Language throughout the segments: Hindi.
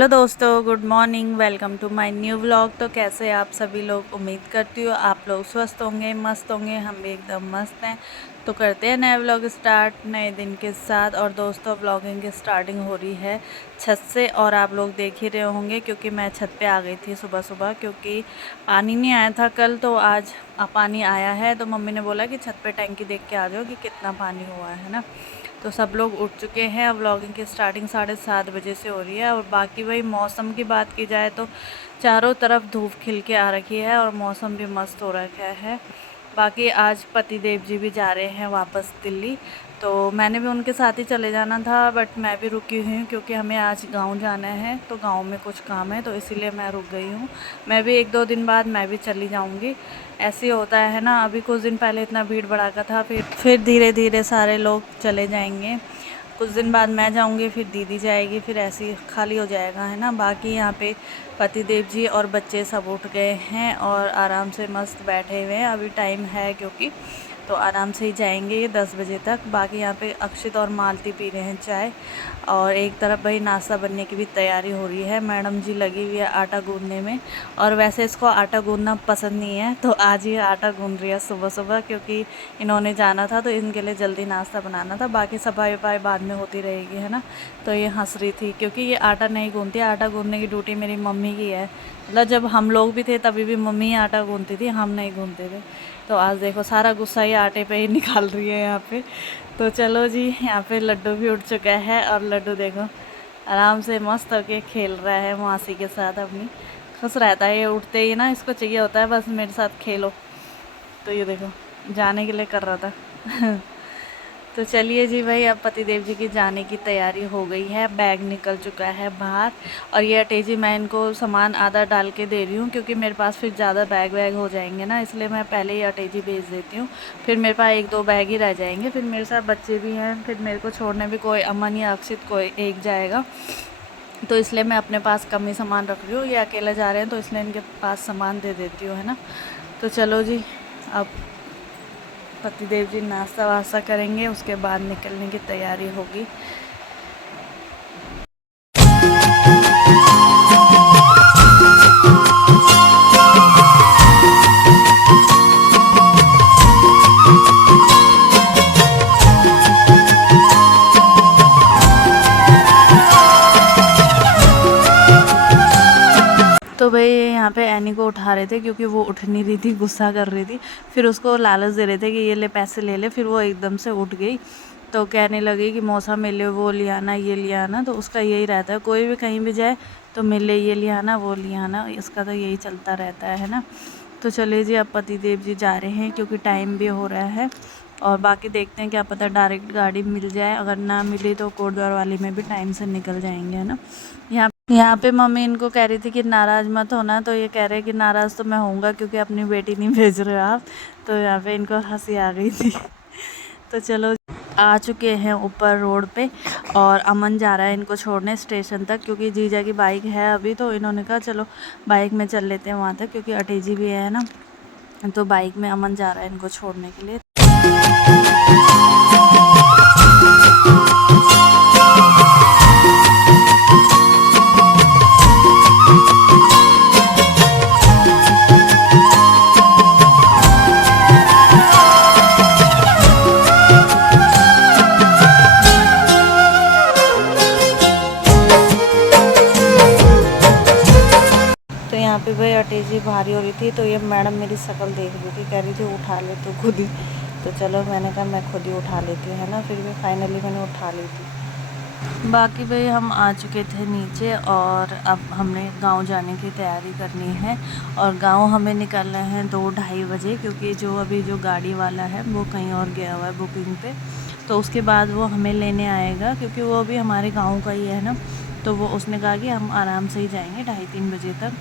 हेलो दोस्तों, good morning. Welcome to my new vlog. तो कैसे हैं आप सभी लोग? उम्मीद करती हूँ आप लोग स्वस्थ होंगे, मस्त होंगे। हम भी एकदम मस्त हैं। तो करते हैं नया व्लॉग स्टार्ट नए दिन के साथ। और दोस्तों, व्लॉगिंग की स्टार्टिंग हो रही है छत से, और आप लोग देख ही रहे होंगे क्योंकि मैं छत पे आ गई थी सुबह सुबह, क्योंकि पानी नहीं आया था कल, तो आज पानी आया है। तो मम्मी ने बोला कि छत पे टैंकी देख के आ जाओ कि कितना पानी हुआ है ना। तो सब लोग उठ चुके हैं। अब व्लॉगिंग की स्टार्टिंग 7:30 बजे से हो रही है। और बाकी भाई मौसम की बात की जाए तो चारों तरफ धूप खिल के आ रखी है और मौसम भी मस्त हो रखा है। बाकी आज पतिदेव जी भी जा रहे हैं वापस दिल्ली, तो मैंने भी उनके साथ ही चले जाना था, बट मैं भी रुकी हुई हूँ क्योंकि हमें आज गांव जाना है। तो गांव में कुछ काम है, तो इसीलिए मैं रुक गई हूँ। मैं भी 1-2 दिन बाद मैं भी चली जाऊँगी। ऐसे ही होता है ना। अभी कुछ दिन पहले इतना भीड़ भड़ाका था, फिर धीरे धीरे सारे लोग चले जाएंगे। कुछ दिन बाद मैं जाऊंगी, फिर दीदी जाएगी, फिर ऐसे ही खाली हो जाएगा, है ना। बाकी यहाँ पे पतिदेव जी और बच्चे सब उठ गए हैं और आराम से मस्त बैठे हुए हैं। अभी टाइम है क्योंकि, तो आराम से ही जाएंगे ये 10 बजे तक। बाकी यहाँ पे अक्षित और मालती पी रहे हैं चाय, और एक तरफ भाई नाश्ता बनने की भी तैयारी हो रही है। मैडम जी लगी हुई है आटा गूंदने में, और वैसे इसको आटा गूंदना पसंद नहीं है, तो आज ये आटा गूंद रही है सुबह सुबह, क्योंकि इन्होंने जाना था तो इनके लिए जल्दी नाश्ता बनाना था। बाकी सफाई वफाई बाद में होती रहेगी, है ना। तो ये हंस रही थी क्योंकि ये आटा नहीं गूंदती। आटा गूंदने की ड्यूटी मेरी मम्मी की है। मतलब जब हम लोग भी थे तभी भी मम्मी ही आटा गूंदती थी, हम नहीं गूंदते थे। तो आज देखो सारा गुस्सा ये आटे पे ही निकाल रही है यहाँ पे। तो चलो जी, यहाँ पे लड्डू भी उठ चुका है, और लड्डू देखो आराम से मस्त होके खेल रहा है मौसी के साथ अपनी। खुश रहता है ये उठते ही ना, इसको चाहिए होता है बस मेरे साथ खेलो। तो ये देखो जाने के लिए कर रहा था। तो चलिए जी भाई, अब पतिदेव जी की जाने की तैयारी हो गई है। बैग निकल चुका है बाहर, और ये अटैची मैं इनको सामान आधा डाल के दे रही हूँ क्योंकि मेरे पास फिर ज़्यादा बैग वैग हो जाएंगे ना, इसलिए मैं पहले ही अटैची भेज देती हूँ। फिर मेरे पास 1-2 बैग ही रह जाएंगे। फिर मेरे साथ बच्चे भी हैं, फिर मेरे को छोड़ने भी कोई अमन या अक्षित कोई एक जाएगा, तो इसलिए मैं अपने पास कम ही सामान रख रही हूँ। ये अकेले जा रहे हैं तो इसलिए इनके पास सामान दे देती हूँ, है ना। तो चलो जी, अब पतिदेव जी नाश्ता वास्ता करेंगे, उसके बाद निकलने की तैयारी होगी। तो भाई यहाँ पे एनी को उठा रहे थे क्योंकि वो उठ नहीं रही थी, गुस्सा कर रही थी। फिर उसको लालच दे रहे थे कि ये ले पैसे ले ले, फिर वो एकदम से उठ गई। तो कहने लगी कि मौसा मिले, वो लिया आना, ये लिया आना। तो उसका यही रहता है, कोई भी कहीं भी जाए तो मिले, ये लिया आना, वो लिया आना, इसका तो यही चलता रहता है ना। तो चलिए जी, अब पतिदेव जी जा रहे हैं क्योंकि टाइम भी हो रहा है। और बाकी देखते हैं, क्या पता डायरेक्ट गाड़ी मिल जाए, अगर ना मिली तो कोटद्वार वाली में भी टाइम से निकल जाएंगे, है ना। यहाँ पे मम्मी इनको कह रही थी कि नाराज़ मत होना, तो ये कह रहे कि नाराज़ तो मैं होऊंगा क्योंकि अपनी बेटी नहीं भेज रहे हो आप। तो यहाँ पे इनको हंसी आ गई थी। तो चलो, आ चुके हैं ऊपर रोड पे, और अमन जा रहा है इनको छोड़ने स्टेशन तक, क्योंकि जीजा की बाइक है अभी। तो इन्होंने कहा चलो बाइक में चल लेते हैं वहाँ तक, क्योंकि अटेजी भी है ना। तो बाइक में अमन जा रहा है इनको छोड़ने के लिए। तो यहाँ पे भाई अटैची भारी हो रही थी, तो ये मैडम मेरी शक्ल देख रही थी, कह रही थी उठा ले तो खुद ही। तो चलो मैंने कहा मैं खुद ही उठा लेती हूँ, है ना। फिर भी फाइनली मैंने उठा ली थी। बाकी भाई हम आ चुके थे नीचे, और अब हमने गांव जाने की तैयारी करनी है। और गांव हमें निकलना है 2-2:30 बजे, क्योंकि जो अभी जो गाड़ी वाला है वो कहीं और गया हुआ है बुकिंग पे। तो उसके बाद वो हमें लेने आएगा, क्योंकि वो भी हमारे गाँव का ही है ना। तो वो उसने कहा कि हम आराम से ही जाएँगे 2:30-3 बजे तक।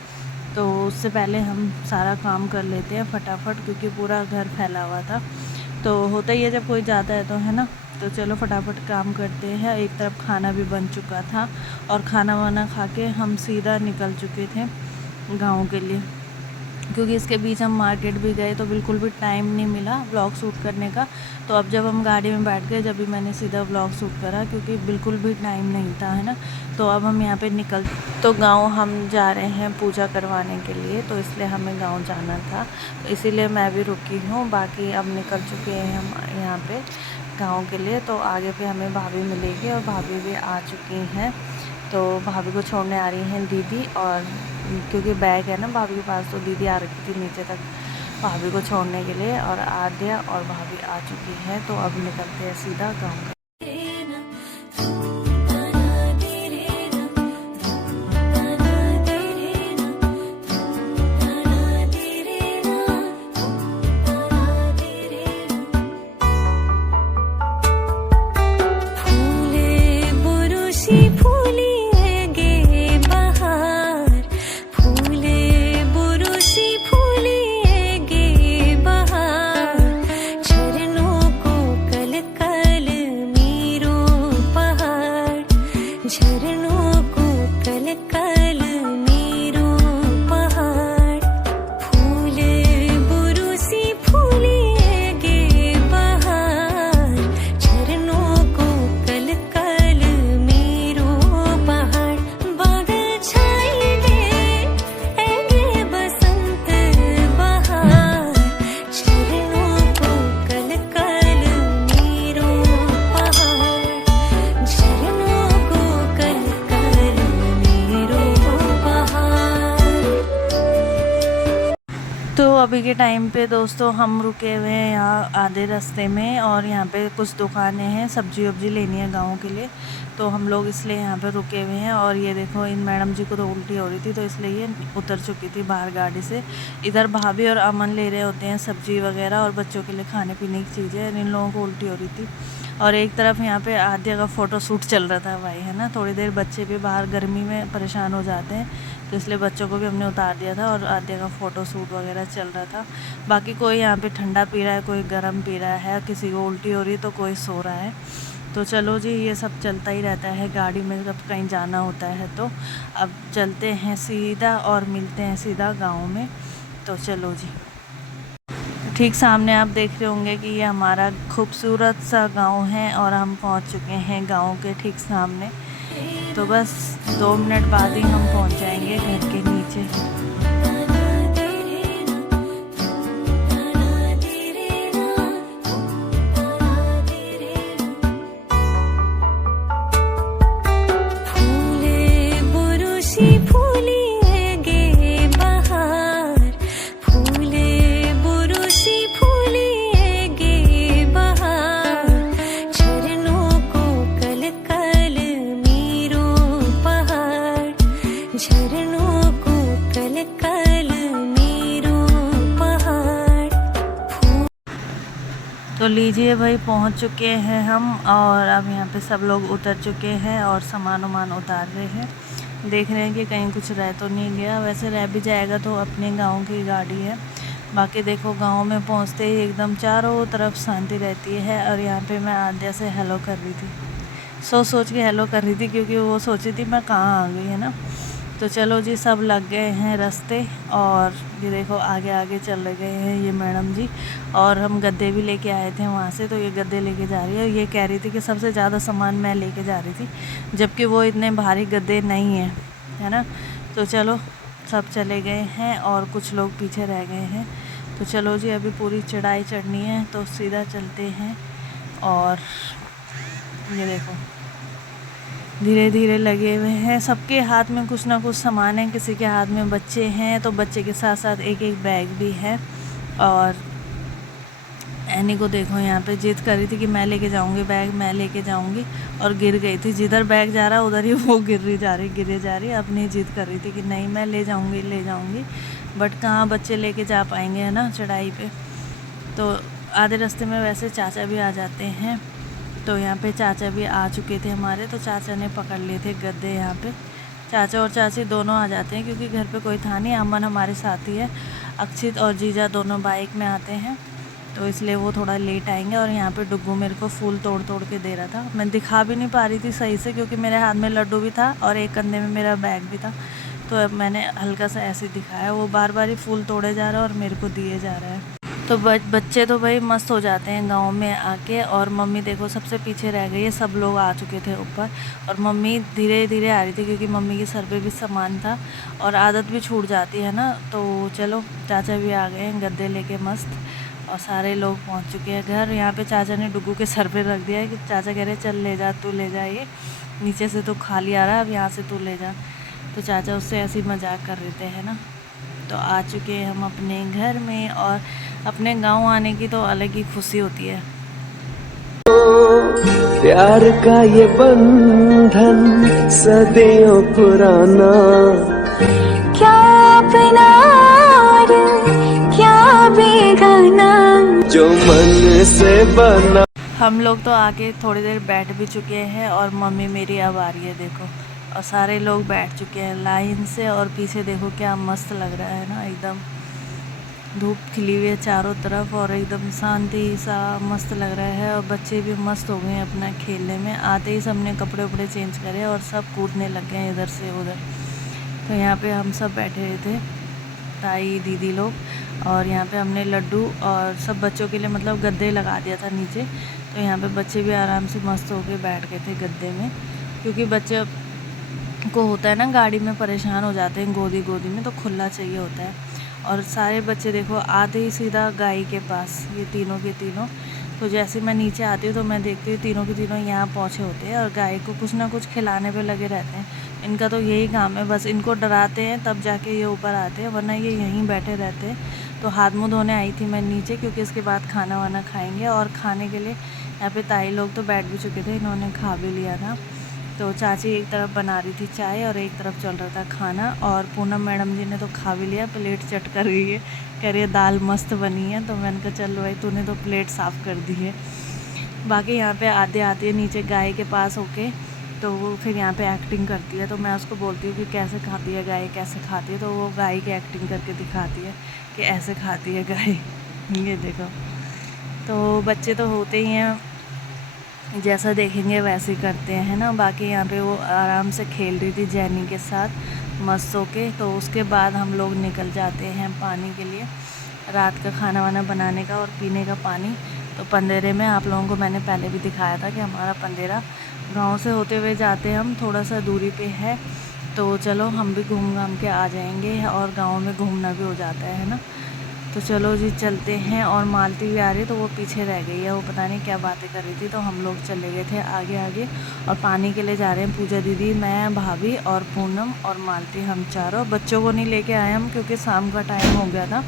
तो उससे पहले हम सारा काम कर लेते हैं फटाफट, क्योंकि पूरा घर फैला हुआ था। तो होता ही है जब कोई जाता है तो, है ना। तो चलो फटाफट काम करते हैं। एक तरफ खाना भी बन चुका था, और खाना वाना खा के हम सीधा निकल चुके थे गांव के लिए। क्योंकि इसके बीच हम मार्केट भी गए तो बिल्कुल भी टाइम नहीं मिला व्लॉग शूट करने का। तो अब जब हम गाड़ी में बैठ गए जब भी मैंने सीधा व्लॉग शूट करा, क्योंकि बिल्कुल भी टाइम नहीं था, है ना। तो अब हम यहाँ पे तो गांव हम जा रहे हैं पूजा करवाने के लिए, तो इसलिए हमें गांव जाना था, तो इसीलिए मैं भी रुकी हूँ। बाकी अब निकल चुके हैं हम यहाँ पे गाँव के लिए। तो आगे पे हमें भाभी मिलेगी और भाभी भी आ चुकी हैं। तो भाभी को छोड़ने आ रही हैं दीदी, और क्योंकि बैग है ना भाभी के पास, तो दीदी आ रखी थी नीचे तक भाभी को छोड़ने के लिए, और आद्या और भाभी आ चुकी है। तो अब निकलते हैं सीधा गाँव। तो अभी के टाइम पे दोस्तों हम रुके हुए हैं यहाँ आधे रास्ते में, और यहाँ पे कुछ दुकानें हैं, सब्जी वब्जी लेनी है गाँव के लिए, तो हम लोग इसलिए यहाँ पे रुके हुए हैं। और ये देखो इन मैडम जी को तो उल्टी हो रही थी, तो इसलिए ये उतर चुकी थी बाहर गाड़ी से। इधर भाभी और अमन ले रहे होते हैं सब्जी वगैरह और बच्चों के लिए खाने पीने की चीज़ें, इन लोगों को उल्टी हो रही थी। और एक तरफ यहाँ पे आद्या का फ़ोटो शूट चल रहा था भाई, है ना। थोड़ी देर बच्चे भी बाहर गर्मी में परेशान हो जाते हैं, तो इसलिए बच्चों को भी हमने उतार दिया था, और आद्या का फ़ोटो शूट वगैरह चल रहा था। बाकी कोई यहाँ पे ठंडा पी रहा है, कोई गर्म पी रहा है, किसी को उल्टी हो रही है, तो कोई सो रहा है। तो चलो जी, ये सब चलता ही रहता है गाड़ी में जब कहीं जाना होता है। तो अब चलते हैं सीधा और मिलते हैं सीधा गाँव में। तो चलो जी, ठीक सामने आप देख रहे होंगे कि ये हमारा खूबसूरत सा गांव है, और हम पहुंच चुके हैं गांव के ठीक सामने। तो बस 2 मिनट बाद ही हम पहुंच जाएंगे घर के नीचे। तो लीजिए भाई, पहुंच चुके हैं हम, और अब यहाँ पे सब लोग उतर चुके हैं और सामान वामान उतार रहे हैं। देख रहे हैं कि कहीं कुछ रह तो नहीं गया, वैसे रह भी जाएगा तो अपने गांव की गाड़ी है। बाकी देखो गांव में पहुंचते ही एकदम चारों तरफ शांति रहती है। और यहाँ पे मैं आद्या से हेलो कर रही थी, सोच के हेलो कर रही थी, क्योंकि वो सोची थी मैं कहाँ आ गई, है ना। तो चलो जी, सब लग गए हैं रास्ते, और ये देखो आगे आगे चल गए हैं ये मैडम जी। और हम गद्दे भी लेके आए थे वहाँ से, तो ये गद्दे लेके जा रही है। ये कह रही थी कि सबसे ज़्यादा सामान मैं लेके जा रही थी, जबकि वो इतने भारी गद्दे नहीं हैं, है ना। तो चलो, सब चले गए हैं और कुछ लोग पीछे रह गए हैं। तो चलो जी, अभी पूरी चढ़ाई चढ़नी है, तो सीधा चलते हैं। और ये देखो धीरे धीरे लगे हुए हैं, सबके हाथ में कुछ ना कुछ सामान है। किसी के हाथ में बच्चे हैं, तो बच्चे के साथ साथ एक एक बैग भी है। और एनी को देखो यहाँ पे जिद कर रही थी कि मैं लेके जाऊँगी बैग, मैं लेके जाऊँगी, और गिर गई थी। जिधर बैग जा रहा उधर ही वो गिरे जा रही, अपनी जिद कर रही थी कि नहीं मैं ले जाऊँगी। बट कहाँ बच्चे लेके जा पाएंगे, है ना, चढ़ाई पे। तो आधे रास्ते में वैसे चाचा भी आ जाते हैं, तो यहाँ पे चाचा भी आ चुके थे हमारे, तो चाचा ने पकड़ लिए थे गद्दे। यहाँ पे चाचा और चाची दोनों आ जाते हैं, क्योंकि घर पे कोई था नहीं। अमन हमारे साथ ही है, अक्षित और जीजा दोनों बाइक में आते हैं, तो इसलिए वो थोड़ा लेट आएंगे। और यहाँ पे डुग्गू मेरे को फूल तोड़ के दे रहा था, मैं दिखा भी नहीं पा रही थी सही से, क्योंकि मेरे हाथ में लड्डू भी था और एक कंधे में मेरा बैग भी था, तो अब मैंने हल्का सा ऐसे दिखाया। वो बार बार ही फूल तोड़े जा रहा है और मेरे को दिए जा रहा है। तो बच्चे तो भाई मस्त हो जाते हैं गांव में आके। और मम्मी देखो सबसे पीछे रह गई है, सब लोग आ चुके थे ऊपर और मम्मी धीरे धीरे आ रही थी क्योंकि मम्मी के सर पे भी सामान था और आदत भी छूट जाती है ना। तो चलो चाचा भी आ गए हैं गद्दे लेके मस्त, और सारे लोग पहुंच चुके हैं घर। यहाँ पे चाचा ने डुगू के सर पे रख दिया है कि चाचा कह रहे चल ले जा, तू ले जा, ये नीचे से तो खाली आ रहा है, अब यहाँ से तू ले जा। तो चाचा उससे ऐसे ही मजाक कर रहे थे, है ना। तो आ चुके हैं हम अपने घर में, और अपने गांव आने की तो अलग ही खुशी होती है। प्यार का ये बंधन सदियों पुराना, क्या अपना क्या बेगाना, जो मन से बना। हम लोग तो आके थोड़ी देर बैठ भी चुके हैं और मम्मी मेरी अब आ रही है देखो। और सारे लोग बैठ चुके हैं लाइन से, और पीछे देखो क्या मस्त लग रहा है ना, एकदम धूप खिली हुई है चारों तरफ और एकदम शांति सा मस्त लग रहा है। और बच्चे भी मस्त हो गए हैं अपना खेलने में। आते ही सबने कपड़े उपड़े चेंज करे और सब कूदने लग गए हैं इधर से उधर। तो यहाँ पे हम सब बैठे हुए थे, ताई दीदी लोग, और यहाँ पे हमने लड्डू और सब बच्चों के लिए मतलब गद्दे लगा दिया था नीचे। तो यहाँ पे बच्चे भी आराम से मस्त होके बैठ गए थे गद्दे में, क्योंकि बच्चे को होता है ना गाड़ी में परेशान हो जाते हैं गोदी गोदी में, तो खुला चाहिए होता है। और सारे बच्चे देखो आते ही सीधा गाय के पास, ये तीनों के तीनों। तो जैसे मैं नीचे आती हूँ तो मैं देखती हूँ तीनों के तीनों यहाँ पहुँचे होते हैं और गाय को कुछ ना कुछ खिलाने पे लगे रहते हैं। इनका तो यही काम है, बस इनको डराते हैं तब जाके ये ऊपर आते हैं, वरना ये यहीं बैठे रहते हैं। तो हाथ मुँह धोने आई थी मैं नीचे, क्योंकि इसके बाद खाना वाना खाएँगे। और खाने के लिए यहाँ पे ताई लोग तो बैठ भी चुके थे, इन्होंने खा भी लिया था। तो चाची एक तरफ बना रही थी चाय और एक तरफ चल रहा था खाना। और पूनम मैडम जी ने तो खा भी लिया, प्लेट चट कर गई है, कह रही है दाल मस्त बनी है। तो मैंने कहा चल भाई तूने तो प्लेट साफ़ कर दी है। बाकी यहाँ पे आते आते नीचे गाय के पास होके, तो वो फिर यहाँ पे एक्टिंग करती है। तो मैं उसको बोलती हूँ कि कैसे खाती है गाय, कैसे खाती है। तो वो गाय की एक्टिंग करके दिखाती है कि ऐसे खाती है गाय। ये देखो, तो बच्चे तो होते ही हैं, जैसा देखेंगे वैसे ही करते हैं ना। बाकी यहाँ पे वो आराम से खेल रही थी जैनी के साथ मस्त होके। तो उसके बाद हम लोग निकल जाते हैं पानी के लिए, रात का खाना वाना बनाने का और पीने का पानी। तो पंदेरे में आप लोगों को मैंने पहले भी दिखाया था कि हमारा पंदेरा गांव से होते हुए जाते हम, थोड़ा सा दूरी पे है। तो चलो हम भी घूम घाम के आ जाएंगे और गाँव में घूमना भी हो जाता है ना। तो चलो जी चलते हैं। और मालती भी आ रही, तो वो पीछे रह गई है, वो पता नहीं क्या बातें कर रही थी। तो हम लोग चले गए थे आगे आगे, और पानी के लिए जा रहे हैं पूजा दीदी, मैं, भाभी और पूनम और मालती, हम चारों। बच्चों को नहीं लेके आए हम क्योंकि शाम का टाइम हो गया था,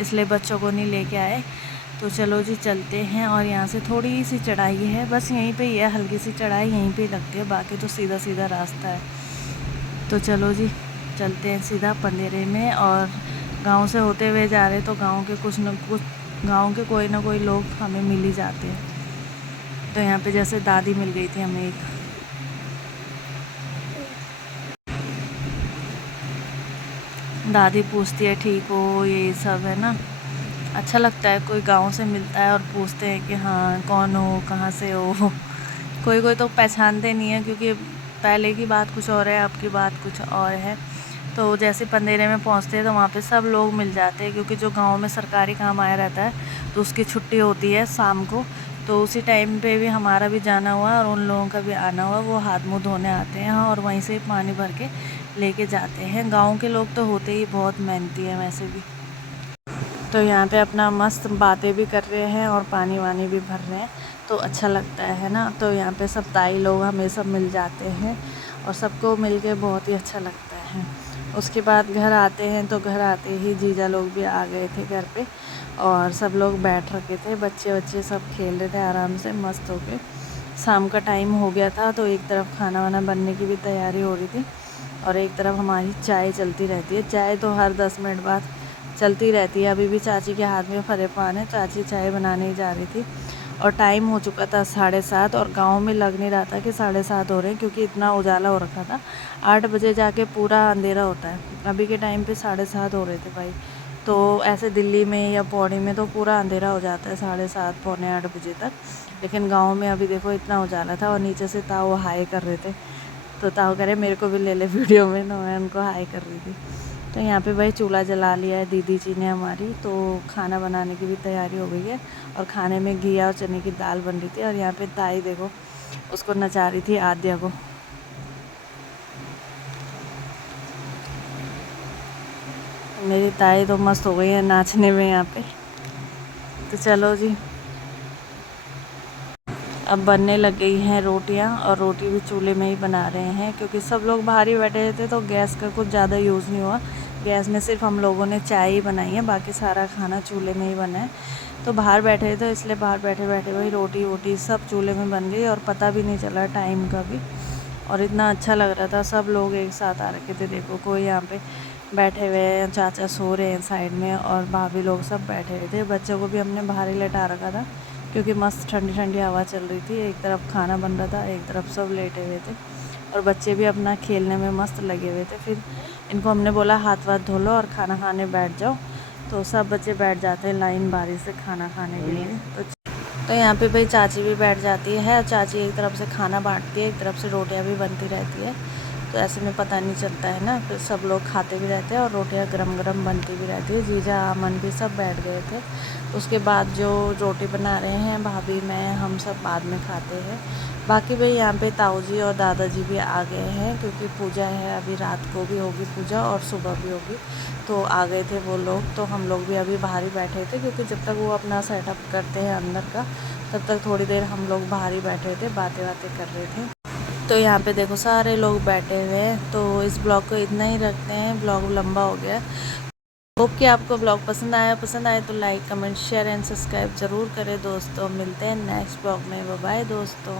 इसलिए बच्चों को नहीं लेके आए। तो चलो जी चलते हैं। और यहाँ से थोड़ी सी चढ़ाई है, बस यहीं पे ही है, हल्की सी चढ़ाई यहीं पे लगती है, बाकी तो सीधा सीधा रास्ता है। तो चलो जी चलते हैं सीधा पंदेरे में। और गांव से होते हुए जा रहे, तो गांव के कुछ न कुछ, गांव के कोई ना कोई लोग हमें मिल ही जाते हैं। तो यहाँ पे जैसे दादी मिल गई थी हमें एक, दादी पूछती है ठीक हो, ये सब है ना। अच्छा लगता है कोई गांव से मिलता है और पूछते हैं कि हाँ कौन हो, कहाँ से हो। कोई कोई तो पहचानते नहीं है, क्योंकि पहले की बात कुछ और है, अब की बात कुछ और है। तो जैसे पंदेरे में पहुंचते हैं तो वहाँ पे सब लोग मिल जाते हैं, क्योंकि जो गांव में सरकारी काम आया रहता है तो उसकी छुट्टी होती है शाम को। तो उसी टाइम पे भी हमारा भी जाना हुआ और उन लोगों का भी आना हुआ, वो हाथ मुँह धोने आते हैं और वहीं से पानी भर के लेके जाते हैं। गाँव के लोग तो होते ही बहुत मेहनती हैं वैसे भी। तो यहाँ पे अपना मस्त बातें भी कर रहे हैं और पानी वानी भी भर रहे हैं, तो अच्छा लगता है ना। तो यहाँ पे सब ताई लोग हमें सब मिल जाते हैं और सबको मिल के बहुत ही अच्छा लगता है। उसके बाद घर आते हैं, तो घर आते ही जीजा लोग भी आ गए थे घर पे, और सब लोग बैठ रखे थे, बच्चे बच्चे सब खेल रहे थे आराम से मस्त होके। शाम का टाइम हो गया था, तो एक तरफ खाना वाना बनने की भी तैयारी हो रही थी और एक तरफ हमारी चाय चलती रहती है। चाय तो हर 10 मिनट बाद चलती रहती है। अभी भी चाची के हाथ में फरे पान है, चाची चाय बनाने ही जा रही थी और टाइम हो चुका था 7:30, और गांव में लग नहीं रहा था कि 7:30 हो रहे हैं, क्योंकि इतना उजाला हो रखा था। 8 बजे जाके पूरा अंधेरा होता है, अभी के टाइम पे 7:30 हो रहे थे भाई। तो ऐसे दिल्ली में या पौड़ी में तो पूरा अंधेरा हो जाता है 7:30 पौने 8 बजे तक, लेकिन गाँव में अभी देखो इतना उजाला था। और नीचे से ताऊ हाय कर रहे थे, तो ताऊ कह रहे मेरे को भी ले ले वीडियो में, तो मैं उनको हाय कर रही थी। तो यहाँ पे भाई चूल्हा जला लिया है दीदी जी ने हमारी, तो खाना बनाने की भी तैयारी हो गई है। और खाने में घिया और चने की दाल बन रही थी। और यहाँ पे ताई देखो उसको नचा रही थी आद्या को। मेरी ताई तो मस्त हो गई है नाचने में यहाँ पे। तो चलो जी, अब बनने लग गई हैं रोटियाँ, और रोटी भी चूल्हे में ही बना रहे हैं क्योंकि सब लोग बाहर ही बैठे थे, तो गैस का कुछ ज़्यादा यूज़ नहीं हुआ। गैस में सिर्फ हम लोगों ने चाय ही बनाई है, बाकी सारा खाना चूल्हे में ही बना है। तो बाहर बैठे थे, इसलिए बाहर बैठे बैठे वही रोटी वोटी सब चूल्हे में बन गई, और पता भी नहीं चला टाइम का भी। और इतना अच्छा लग रहा था, सब लोग एक साथ आ रखे थे। देखो कोई यहाँ पे बैठे हुए हैं, चाचा सो रहे हैं साइड में, और भाभी लोग सब बैठे हुए थे। बच्चों को भी हमने बाहर ही लेटा रखा था क्योंकि मस्त ठंडी ठंडी हवा चल रही थी। एक तरफ खाना बन रहा था, एक तरफ सब लेटे हुए थे, और बच्चे भी अपना खेलने में मस्त लगे हुए थे। फिर इनको हमने बोला हाथ वाथ धो लो और खाना खाने बैठ जाओ, तो सब बच्चे बैठ जाते हैं लाइन बारी से खाना खाने के लिए। तो यहाँ पे भाई चाची भी बैठ जाती है। चाची एक तरफ से खाना बांटती है, एक तरफ से रोटियाँ भी बनती रहती है। तो ऐसे में पता नहीं चलता है ना, फिर सब लोग खाते भी रहते हैं और रोटियाँ गरम गरम बनती भी रहती है। जीजा अमन भी सब बैठ गए थे। उसके बाद जो रोटी बना रहे हैं भाभी, मैं, हम सब बाद में खाते हैं। बाकी भाई यहाँ पे ताऊ जी और दादाजी भी आ गए हैं क्योंकि पूजा है, अभी रात को भी होगी पूजा और सुबह भी होगी, तो आ गए थे वो लोग। तो हम लोग भी अभी बाहर ही बैठे थे क्योंकि जब तक वो अपना सेटअप करते हैं अंदर का, तब तक थोड़ी देर हम लोग बाहर ही बैठे थे, बातें बातें कर रहे थे। तो यहाँ पे देखो सारे लोग बैठे हुए हैं। तो इस ब्लॉग को इतना ही रखते हैं, ब्लॉग लंबा हो गया। होप कि आपको ब्लॉग पसंद आए तो like comment share and subscribe ज़रूर करें दोस्तों। मिलते हैं नेक्स्ट ब्लॉग में, बाय बाय दोस्तों।